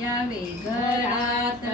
यावे घरात